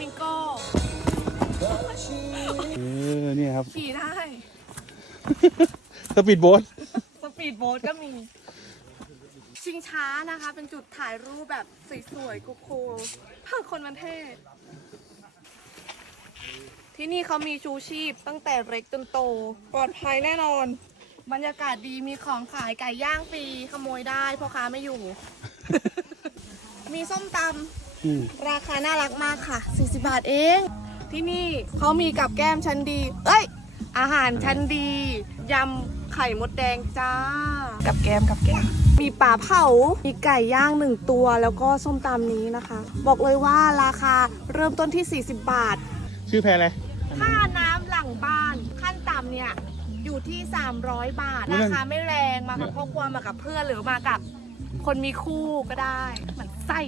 มิงโก้เออเนี่ยครับ ขี่ได้ สปีดโบ๊ทสปีดโบ๊ทก็มี ชิงช้านะคะ เป็นจุดถ่ายรูปแบบสวยๆคูลๆเพื่อคนมันเทศที่นี่เขามีชูชีพตั้งแต่เล็กจนโต ปลอดภัยแน่นอน บรรยากาศดีมีของขายไก่ย่างฟรีขโมยได้พ่อค้าไม่อยู่ มีส้มตำอืม ราคาน่ารักมากค่ะ 40 บาทเอง ที่นี่เขามีกับแก้มชั้นดี เอ้ย อาหารชั้นดี ยำไข่มดแดงจ้า กับแก้มกับแก้ม มีปลาเผา มีไก่ย่างหนึ่งตัว แล้วก็ส้มตำนี้นะคะ บอกเลยว่าราคาเริ่มต้นที่ 40 บาท ชื่อแพรอะไรค่าน้ำหลังบ้านขั้นต่ำเนี่ยอยู่ที่ 300 บาท ราคาไม่แรงมากับครอบครัวมากับเพื่อนหรือมากับ คนมีคู่ก็ได้เหมือนไส้